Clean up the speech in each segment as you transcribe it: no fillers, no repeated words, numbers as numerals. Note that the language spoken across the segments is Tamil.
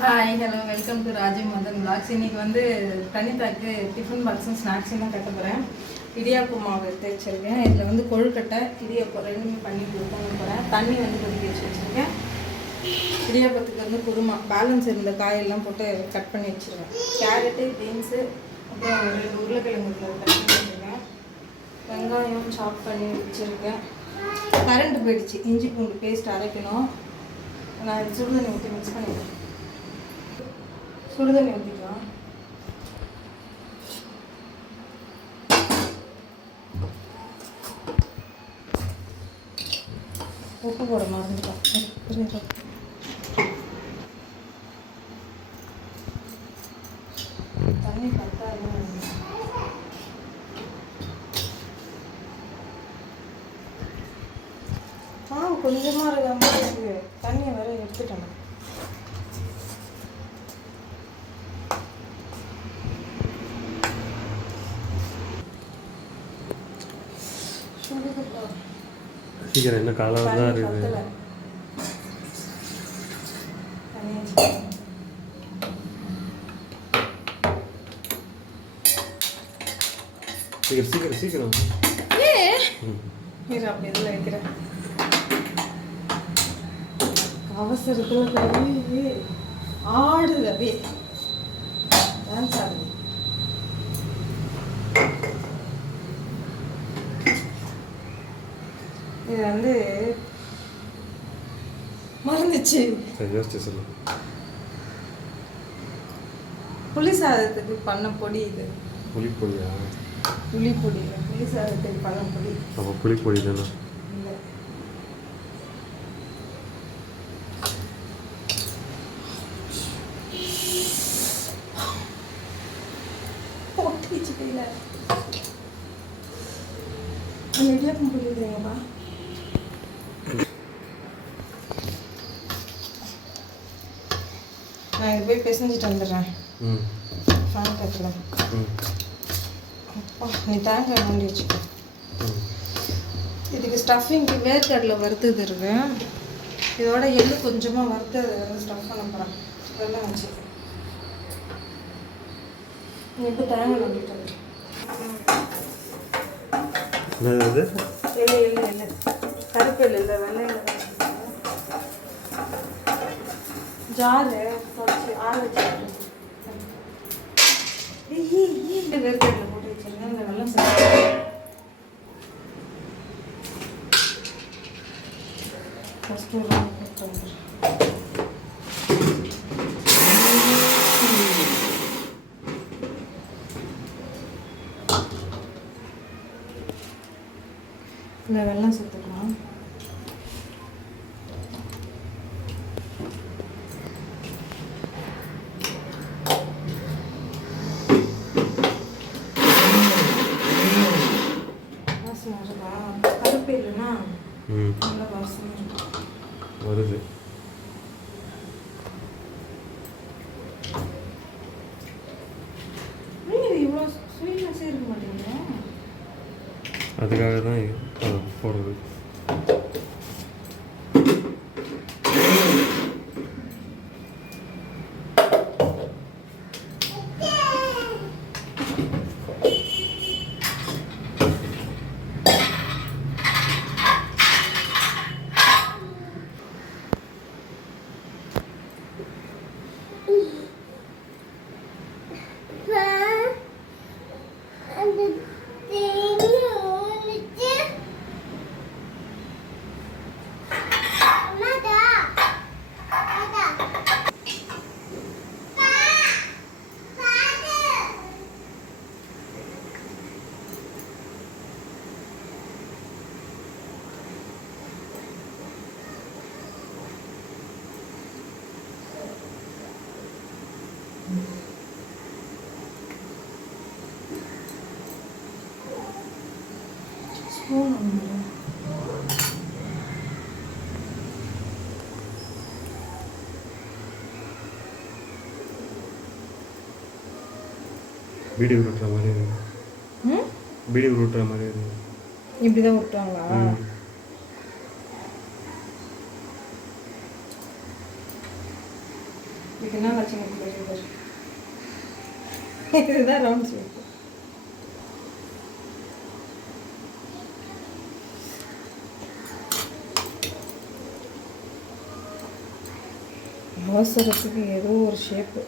Hi hello welcome to Raji Madhan blogs. இன்றைக்கி வந்து தனித்தாக்கு டிஃபன் பாக்ஸும் ஸ்நாக்ஸும் தான் கட்ட போகிறேன். இடியாப்பு மாவு எடுத்து வச்சுருக்கேன். இதில் வந்து கொழுக்கட்டை இடியாப்பம் ரெண்டுமே பண்ணி கொடுக்க போகிறேன். தண்ணி வந்து கொதிக்க வச்சுருக்கேன். இடியாப்பத்துக்கு வந்து குருமா பேலன்ஸ் இருந்த காயெல்லாம் போட்டு கட் பண்ணி வச்சுருவேன். கேரட்டு, பீன்ஸு, அப்புறம் ஒரு உருளைக்கிழங்கு கட் பண்ணி வச்சுருக்கேன். வெங்காயம் சாப் பண்ணி வச்சுருக்கேன். கரண்ட் போயிடுச்சு. இஞ்சி பூண்டு பேஸ்ட் அரைக்கணும். நான் சுடுதண்ணி ஊற்றி மிக்ஸ் பண்ணிடுறேன். சுடுதண்ணி ஊற்றிக்கலாம். உப்பு போட மறந்துட்டோம். தண்ணி பத்தாது. கொஞ்சமாக இருக்காம இருக்குது. தண்ணியை வேற எடுத்துட்டேன். சீக்கிரம் என்ன கலர் தான் இருக்குது. சீக்கிரம் சீக்கிரம் அப்படி இதில் வைக்கிறேன். அவசரத்தில் கழுவி ஆடுது. அப்படியே டான்ஸ் ஆடுது. இது வந்து மறந்துச்சு. சொல்லு. புளி சாதத்துக்கு பண்ண பொடி இது. புளிப்பொடியா? புளிப்பொடி இல்லை, புளி சாதத்துக்கு பண்ண பொடி. அப்போ புளிப்பொடி தானே? இல்லை, போட்டுச்சு கையில். இடியாப்பம் புரியுதுங்கப்பா. நான் இது போய் பிசைஞ்சிட்டு வந்துடுறேன். ஃபேன் கட்டில். அப்பா நீ தேங்காய் நோண்டி வச்சுக்கோ. இதுக்கு ஸ்டஃபிங்க்கு வேர்க்கடலை வறுத்தது இருக்கு. இதோட எள்ளு கொஞ்சமாக வறுத்து அதை வந்து ஸ்டஃப் பண்ண போகிறேன். இதெல்லாம் வச்சு நீ இப்போ தேங்காய் நோண்டிட்டு வந்து எள்ளு எள்ளு எள்ளு கருப்பு எள்ளு இல்லை, வெள்ளை எள்ளு ஜாரு தொடச்சி ஆற வச்சு வேர்க்கடலை போட்டு வச்சுருங்க. இந்த வெள்ளம் ஃபஸ்ட்டு ஒரு போட்டு வந்துடுறேன். இந்த வெள்ளம் சேர்த்துக்கலாம். வாசனை வருதா? கருப்பு இல்லைன்னா நல்ல வாசனை வருது. இவ்வளோ ஸ்வீட்னஸே இருக்க மாட்டேங்குது. அதுக்காக தான் போடுறது. ஸ்பூன் ஒன்று. பீடி உருட்டுற மாதிரி இருக்கு. பீடி உருட்டுற மாதிரி இருக்கு. இப்படி தான் விட்டாங்களா? இதுக்கு என்ன லட்சணம் தெரியுது? இதுதான் ரவுண்ட் ஷேப். அவசரத்துக்கு ஏதோ ஒரு ஷேப்பு.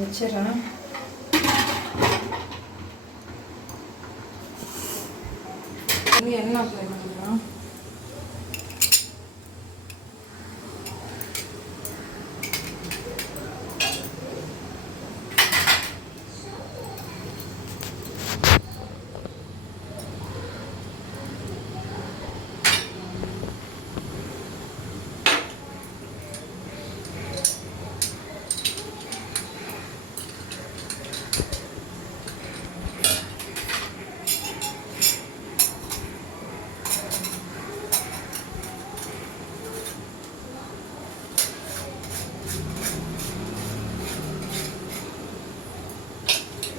வச்சிடறேன். எண்ணெய் அப்ளை பண்ணிக்கலாம்.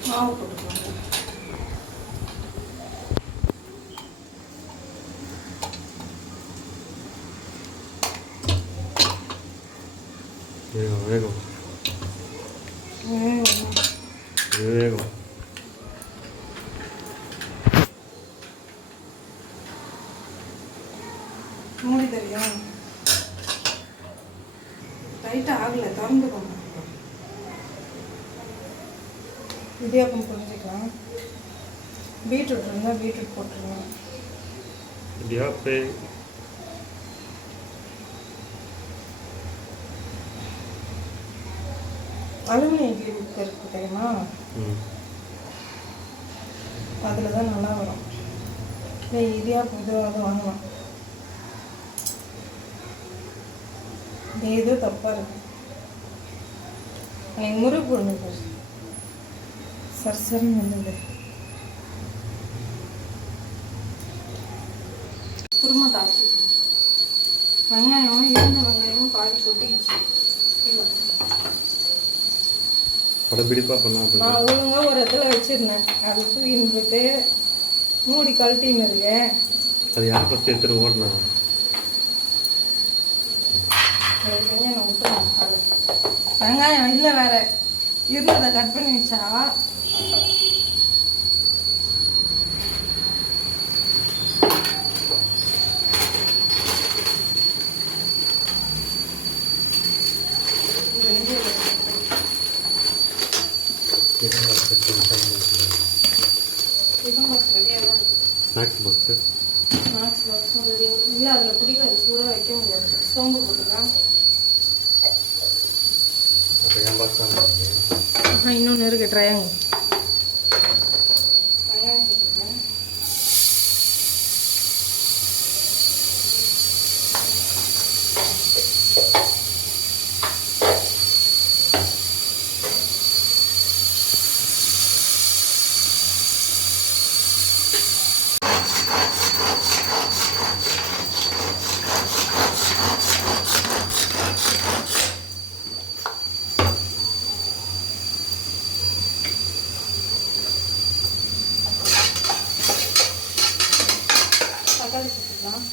மாவு போட்டுக்கோங்க. வேகம் வேகம் வேகம். மூடி தெரியும். டைட்டாக ஆகலை, திறந்துக்கோங்க. இடியாப்பம் புரிஞ்சுக்கலாம். பீட்ரூட் இருந்தால் பீட்ரூட் போட்டுருங்க. இடியாப்பே அலுமினியம் இட்லி குக்கர் இருக்கு தெரியுமா? அதில் தான் நல்லா வரும். இல்லை இடியாப்பம் இதுவாக வாங்கலாம். ஏதோ தப்பாக இருக்கு. எனக்கு முறுக்கு போடுங்க. சர்சரின்னு வந்தது. குருமா தாளிச்சு வெங்காயம் இருந்த வெங்காயமும் பாதி கொட்டிச்சு. படப்பிடிப்பாக பண்ணா நான் ஒழுங்காக ஒரு இடத்துல வச்சிருந்தேன். அது தூக்கிட்டு மூடி கழட்டின்னு இருக்கேன். அது யார் ஃபஸ்ட்டு எடுத்துகிட்டு ஓட்டினா? அது செஞ்சு நான் விட்டுறேன். அது வெங்காயம் இல்லை வேற இருந்ததை கட் பண்ணி வச்சா ஸ்நாக்ஸ் பாக்ஸு ஸ்நாக்ஸ் பாக்ஸும் ரெடி. இல்லை அதில் பிடிக்காது, சூடாக வைக்க முடியாது. சோம்பு போட்டுக்கலாம். அப்போ என் பாக்ஸ் தான் இன்னொன்று இருக்குது ட்ரையாங்கிள். வெங்காயம் போட்டுருக்கேன். தக்காளி சேர்த்துக்கலாம்.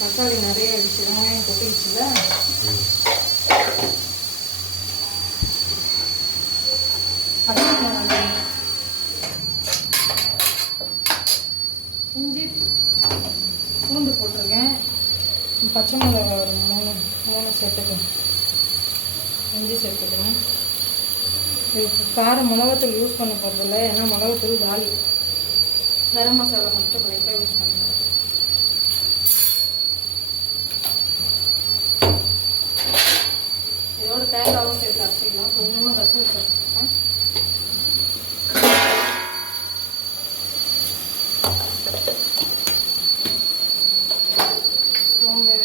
தக்காளி நிறைய அடிச்சு வெங்காயம் கொட்டிடுச்சுல. இஞ்சி பூண்டு போட்டிருக்கேன். பச்சை மிளகாய் ஒரு மூணு சேர்த்துக்கேன். இஞ்சி சேர்த்துக்கணும். காரம் மிளகாத்தூள் யூஸ் பண்ண போகிறதில்ல, ஏன்னா மிளகாத்தூள் காலி. கரம் மசாலா மட்டும் லைட்டாக யூஸ் பண்ணுறேன். இதோட தேங்காவும் சேர்த்து அரைச்சிக்கலாம். கொஞ்சமாக கசல் சேர்த்துக்கேன். சோம்பு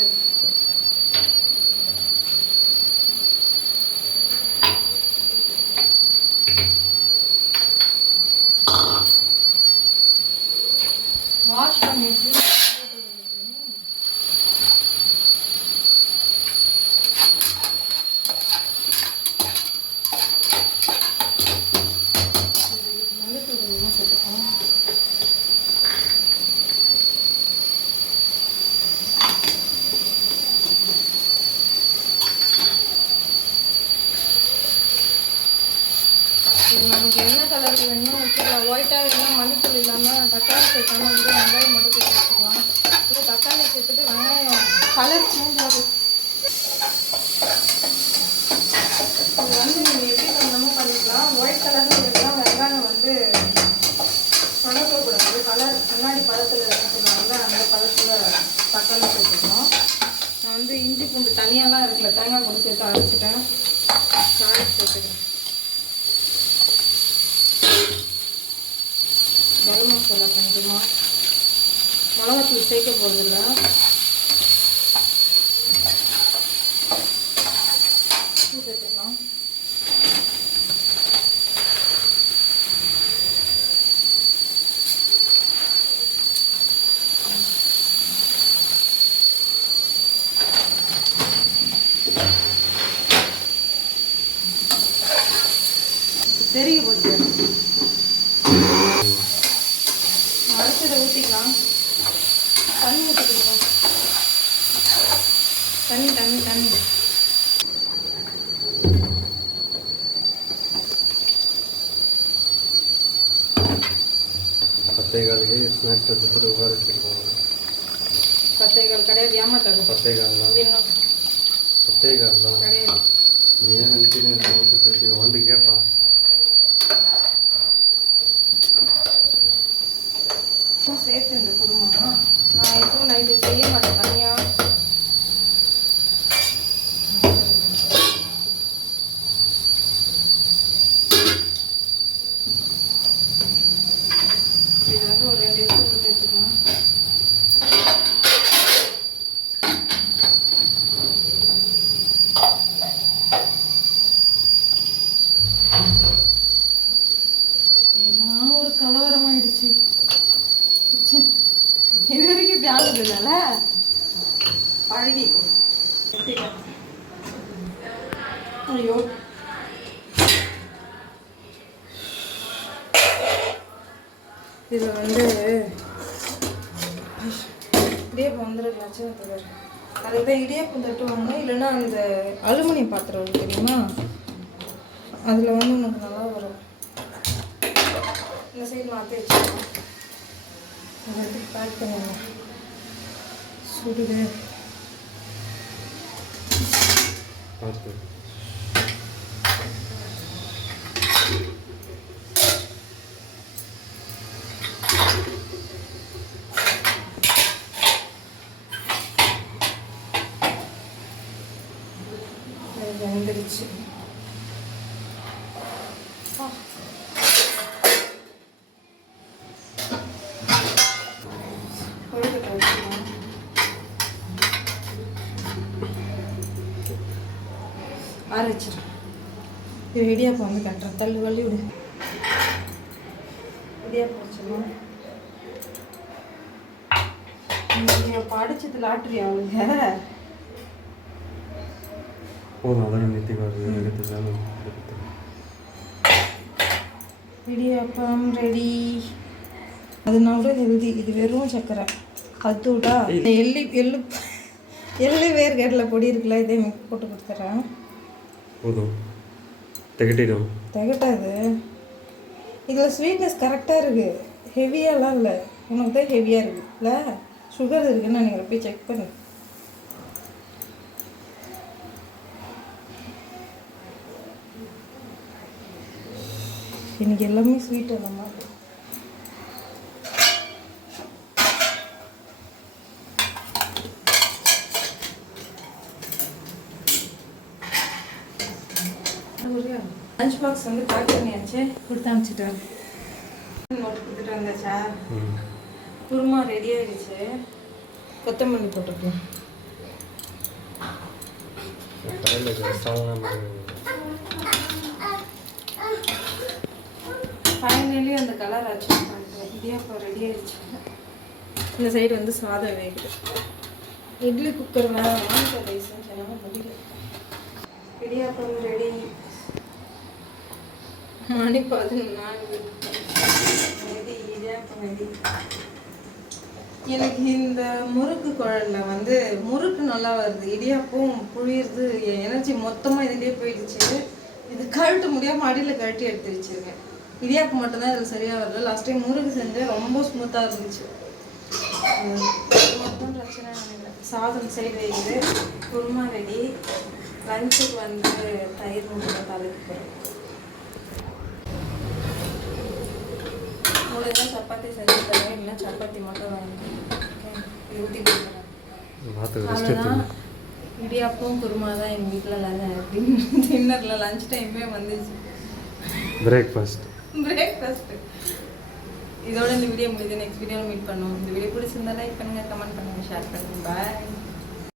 என்ன கலர் வேணுமோ வச்சுக்கலாம். ஒயிட்டாக இருந்தால் மஞ்சள் இல்லாமல் தக்காளி சேர்க்காம வந்து வெங்காயம் மட்டும் சேர்த்து வச்சுக்கலாம். இல்லை தக்காளி சேர்த்துட்டு வெங்காயம் கலர் சேஞ்ச் ஆகும். இது வந்து நீங்கள் எப்படி பண்ணணுமோ பண்ணிக்கலாம். ஒயிட் கலரில் இருந்தால் வெங்காயம் வந்து வளர்க்கக்கூடாது. கலர் கண்ணாடி பழத்தில் என்ன சொல்லுவாங்க அந்த பழத்தில் தக்காளி சேர்த்துக்கணும். நான் வந்து இஞ்சி பூண்டு தனியாலாம் இருக்குல்ல, தேங்காய் கூட சேர்த்து அரைச்சிட்டேன். காய் சேர்த்துக்கிறேன். கரம் மசாலா கொஞ்சமாக, மிளகாத்தூள் சேர்க்க போகிறதில்ல. உப்பு சேர்த்துக்கலாம். தெரிய போச்சு. அரைச்சதை ஊற்றிக்கலாம். தண்ணி ஊற்றிக்கலாம். தண்ணி தண்ணி தண்ணி பத்தேகாலுக்கு ஸ்நாக்ஸ் எடுத்துகிட்டு உட்கார வச்சுருக்கோம். பத்தேகால் கிடையாது, ஏமாத்தாது. பத்தேகால் தான், இன்னும் பத்தேகால் தான் கிடையாது. ஏன் நினச்சின்னு வந்து கேட்பான். சேர்த்து இந்த குருமா நான் எப்பவும் நைட்டு செய்ய மாட்டேன் தனியாக. இது வந்து ஒரு 2 நிமிஷம் சேர்த்துக்கலாம். நான் ஒரு கலவரமாயிடுச்சு. இது வரைக்கும் இப்படி ஆகுதுல்ல, பழகிக்கும். ஐயோ இதில் வந்து இடியாப்பம் வந்துருக்கலாச்சும். அதுக்கு தான் இடியாப்பம் தட்டுவாங்க. இல்லைன்னா அந்த அலுமினியம் பாத்திரம் இருக்கு தெரியுமா, அதில் வந்து உனக்கு நல்லா வரும். இந்த சைடு மாற்றி வச்சுக்கலாம். அதை எடுத்து பேக் பண்ணுவோம். சுடுது. வந்துருச்சு. ஆற வச்சிரு. இது இடியாப்பம் வந்து கட்டுறேன். தள்ளு வள்ளி விடு. இடியாப்பம் வச்சிடலாம். நீங்கள் படிச்சது லாட்ரி ஆகுங்க. போதும், அதான் நிறுத்தி இடியாப்பம் ரெடி. அதனால ஹெல்தி. இது வெறும் சக்கரை அதுடா. எள்ளு வேர்கடலை பொடி இருக்குல்ல, இதே மிக்ஸ் போட்டு கொடுத்துட்றேன். போதும், திகட்டிடும். திகட்டாது. இதில் ஸ்வீட்னஸ் கரெக்டாக இருக்குது. ஹெவியாலாம் இல்லை. உனக்கு தான் ஹெவியாக இருக்குது இல்லை? சுகர் இருக்குன்னு நீங்கள் போய் செக் பண்ணு. எனக்கு எல்லாமே ஸ்வீட் அந்த மாதிரி. லஞ்ச் பாக்ஸ் வந்து பேக் பண்ணியாச்சு, கொடுத்து அனுப்பிச்சிட்டாரு. நோட் கொடுத்துட்டு வந்தாச்சா? குருமா ரெடி ஆகிடுச்சு. கொத்தமல்லி போட்டுக்கலாம். ஃபைனலி அந்த கலர் அச்சீவ் பண்ணிட்டேன். இடியாப்பம் ரெடி ஆகிடுச்சு. இந்த சைடு வந்து சாதம் வேகுது. இட்லி குக்கர் வாங்கிட்ட ரைஸ்ன்னு சொன்னாலும் முடியல. இடியாப்பம் ரெடி. மணி 14. இடியாப்பம் ரெடி. எனக்கு இந்த முறுக்கு குழலில் வந்து முறுக்கு நல்லா வருது. இடியாப்பம் புழியிறது எனர்ஜி மொத்தமாக இதுலேயே போயிடுச்சு. இது கழட்ட முடியாமல் அடியில் கழட்டி எடுத்து வச்சிருக்கேன். இடியாப்பம் மட்டும்தான் இதில் சரியாக வரல. லாஸ்ட் டைம் முறுக்கு செஞ்சேன், ரொம்ப ஸ்மூத்தாக இருந்துச்சு. அது மட்டும் பிரச்சனை நினைக்கிறேன். சாதம் சைடு வைக்குது, குருமா ரெடி. லஞ்சுக்கு வந்து தயிர் முட்டை தலைக்கு போகிறேன். முடிஞ்சால் சப்பாத்தி செஞ்சு தரேன், இல்லைன்னா சப்பாத்தி மட்டும் வாங்கி ஊற்றி கொடுக்குறேன். அவ்வளோதான். இடியாப்பம் குருமா தான் எங்கள் வீட்டில் டின்னரில் லஞ்ச் டைமே வந்துச்சு. பிரேக்ஃபாஸ்ட். இதோட இந்த வீடியோ முடியுது. நெக்ஸ்ட் வீடியோவில் மீட் பண்ணுவோம். இந்த வீடியோ பிடிச்சிருந்தா லைக் பண்ணுங்கள், கமெண்ட் பண்ணுங்கள், ஷேர் பண்ணுங்கள். பாய்.